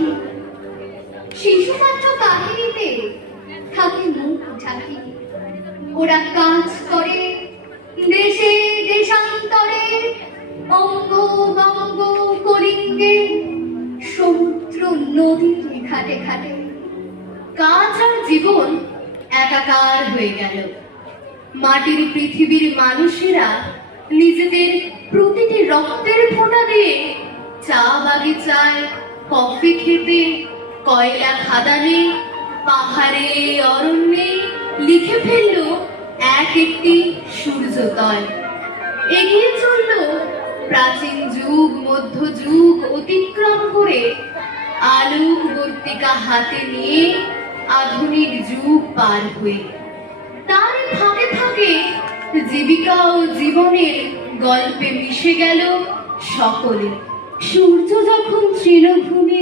পাখি। শিশুপাঠ্য কাহিনীতে থাকে মুখ ঢাকি। ওরা কাজ করে দেশে দেশান্তরে, অঙ্গ বঙ্গ কলিঙ্গে, সমুদ্র নদীর ঘাটে ঘাটে। কাজ আর জীবন একাকার হয়ে গেল। মাটির পৃথিবীর মানুষেরা নিজেদের প্রতিটি রক্তের ফোঁটা দিয়ে চা বাগিচায়, কফি খেতে, কয়লা খাদানে, পাহাড়ে, অরণ্যে লিখে ফেলল এক একটি সূর্যোদয়। এগিয়ে চলল প্রাচীন যুগ, মধ্যযুগ অতিক্রম করে আলোকবর্তিকা হাতে নিয়ে আধুনিক যুগ পার হয়ে। তার ফাঁকে ফাঁকে জীবিকা ও জীবনের গল্পে মিশে গেল সকলে। সূর্য যখন তৃণভূমি